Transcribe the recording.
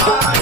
Bye.